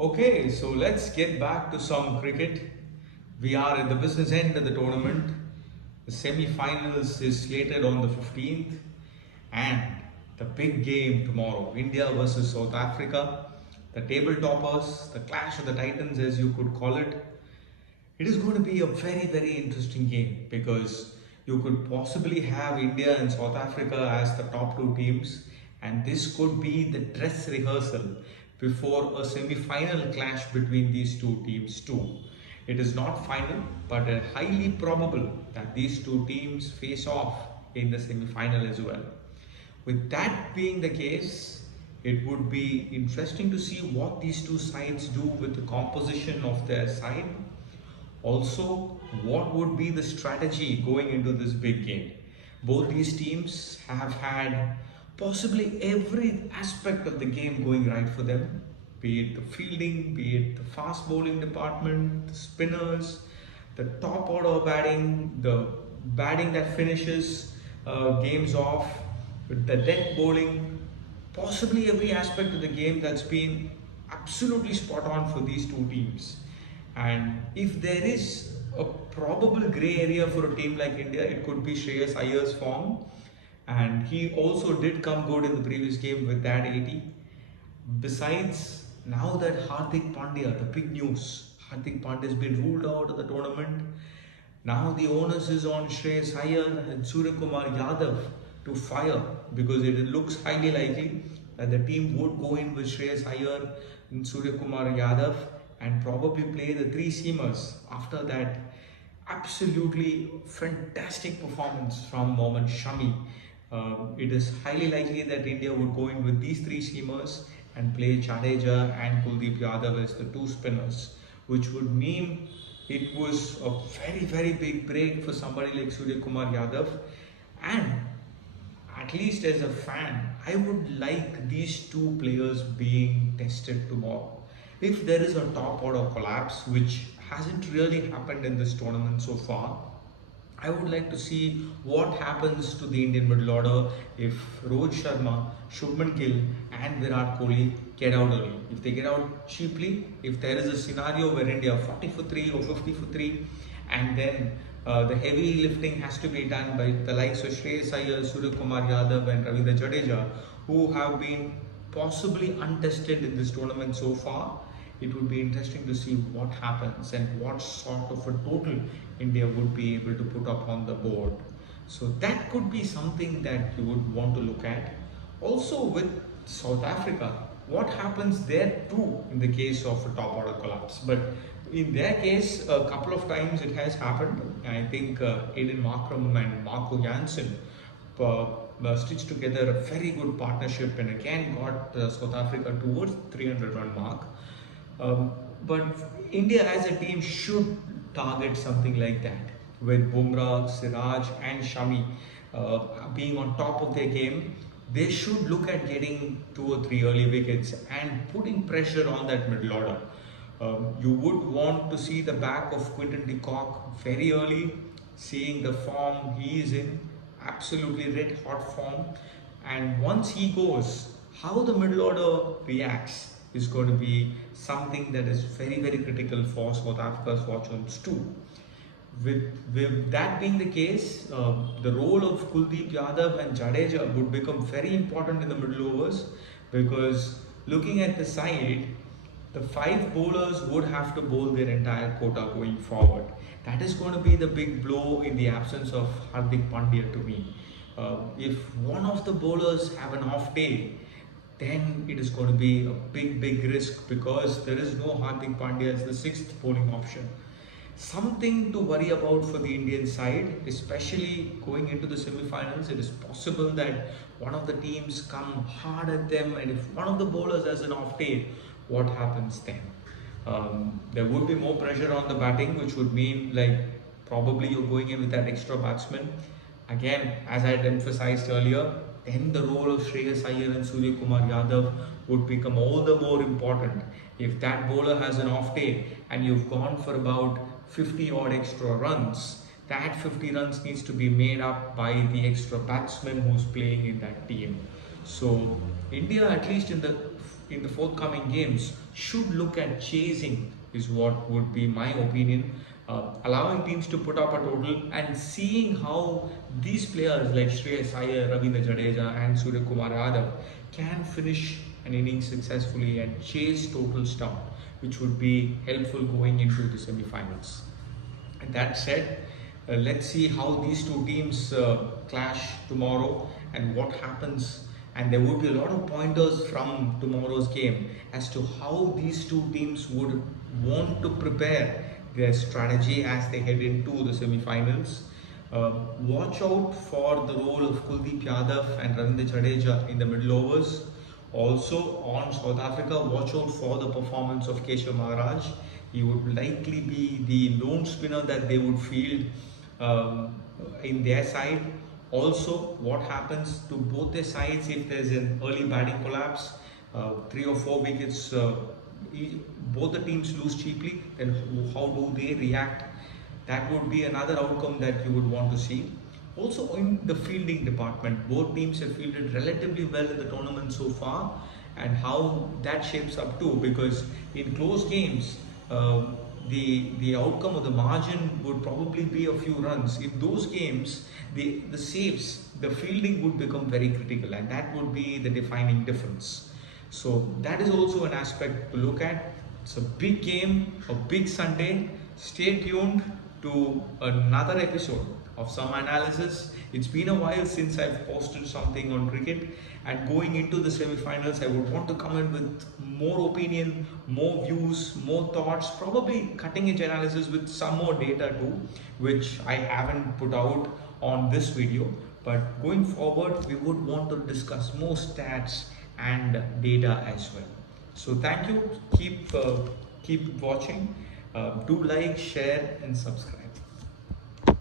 Okay, so let's get back to some cricket. We are at the business end of the tournament. The semi-finals is slated on the 15th, and the big game tomorrow, India versus South Africa, the table toppers, the clash of the titans as you could call it. It is going to be a very interesting game because you could possibly have India and South Africa as the top two teams, and this could be the dress rehearsal before a semi-final clash between these two teams too. It is not final, but highly probable that these two teams face off in the semi-final as well. With that being the case, it would be interesting to see what these two sides do with the composition of their side. Also, what would be the strategy going into this big game? Both these teams have had possibly every aspect of the game going right for them, be it the fielding, be it the fast bowling department, the spinners, the top order batting, the batting that finishes games off, the death bowling, possibly every aspect of the game that's been absolutely spot on for these two teams. And if there is a probable grey area for a team like India, it could be Shreyas Iyer's form. And he also did come good in the previous game with that 80. Besides, now that Hardik Pandya, the big news, Hardik Pandya has been ruled out of the tournament. Now the onus is on Shreyas Iyer and Suryakumar Yadav to fire because it looks highly likely that the team would go in with Shreyas Iyer and Suryakumar Yadav and probably play the three seamers after that absolutely fantastic performance from Mohammad Shami. It is highly likely that India would go in with these three seamers and play Jadeja and Kuldeep Yadav as the two spinners, which would mean it was a very big break for somebody like Surya Kumar Yadav. And at least as a fan, I would like these two players being tested tomorrow. If there is a top order collapse, which hasn't really happened in this tournament so far, I would like to see what happens to the Indian middle order if Rohit Sharma, Shubman Gill and Virat Kohli get out early. If they get out cheaply, if there is a scenario where India 40 for 3 or 50 for 3 and then the heavy lifting has to be done by the likes of Shreyas Iyer, Surya Kumar Yadav and Ravindra Jadeja, who have been possibly untested in this tournament so far. It would be interesting to see what happens and what sort of a total India would be able to put up on the board. So that could be something that you would want to look at. Also with South Africa, what happens there too in the case of a top order collapse. But in their case, a couple of times it has happened. I think Aiden Markram and Marco Jansen stitched together a very good partnership and again got South Africa towards 300 run mark. But India as a team should target something like that with Bumrah, Siraj and Shami being on top of their game. They should look at getting 2 or 3 early wickets and putting pressure on that middle order. You would want to see the back of Quinton de Kock very early, seeing the form he is in, absolutely red hot form. And once he goes, how the middle order reacts is going to be something that is very critical for South Africa's fortunes too. With that being the case, the role of Kuldeep Yadav and Jadeja would become very important in the middle overs because looking at the side, the 5 bowlers would have to bowl their entire quota going forward. That is going to be the big blow in the absence of Hardik Pandya to me. If one of the bowlers have an off day, then it is going to be a big risk because there is no Hardik Pandya as the 6th bowling option. Something to worry about for the Indian side, especially going into the semi-finals. It is possible that one of the teams come hard at them and if one of the bowlers has an off day, what happens then? There would be more pressure on the batting, which would mean like probably you're going in with that extra batsman. Again, as I had emphasized earlier, then the role of Shreyas Iyer and Surya Kumar Yadav would become all the more important. If that bowler has an off day and you've gone for about 50 odd extra runs, that 50 runs needs to be made up by the extra batsman who's playing in that team. So India, at least in the forthcoming games should look at chasing, is what would be my opinion. Allowing teams to put up a total and seeing how these players like Shreyas Iyer, Ravindra Jadeja and Surya Kumar Yadav can finish an innings successfully and chase totals down, which would be helpful going into the semi-finals. And that said, let's see how these two teams clash tomorrow and what happens. And there would be a lot of pointers from tomorrow's game as to how these two teams would want to prepare their strategy as they head into the semi-finals. Watch out for the role of Kuldeep Yadav and Ravindra Jadeja in the middle overs. Also on South Africa, watch out for the performance of Keshav Maharaj. He would likely be the lone spinner that they would field in their side. Also, what happens to both their sides if there's an early batting collapse, 3 or 4 wickets, both the teams lose cheaply, then how do they react? That would be another outcome that you would want to see. Also in the fielding department, both teams have fielded relatively well in the tournament so far, and how that shapes up too, because in close games, the outcome of the margin would probably be a few runs. In those games, the saves, the fielding would become very critical, and that would be the defining difference. So that is also an aspect to look at. It's a big game, a big Sunday. Stay tuned to another episode of Some Analysis. It's been a while since I've posted something on cricket, and going into the semi-finals I would want to come in with more opinion, more views, more thoughts, probably cutting edge analysis with some more data too, which I haven't put out on this video. But going forward, we would want to discuss more stats and data as well. So thank you, keep watching, do like, share and subscribe.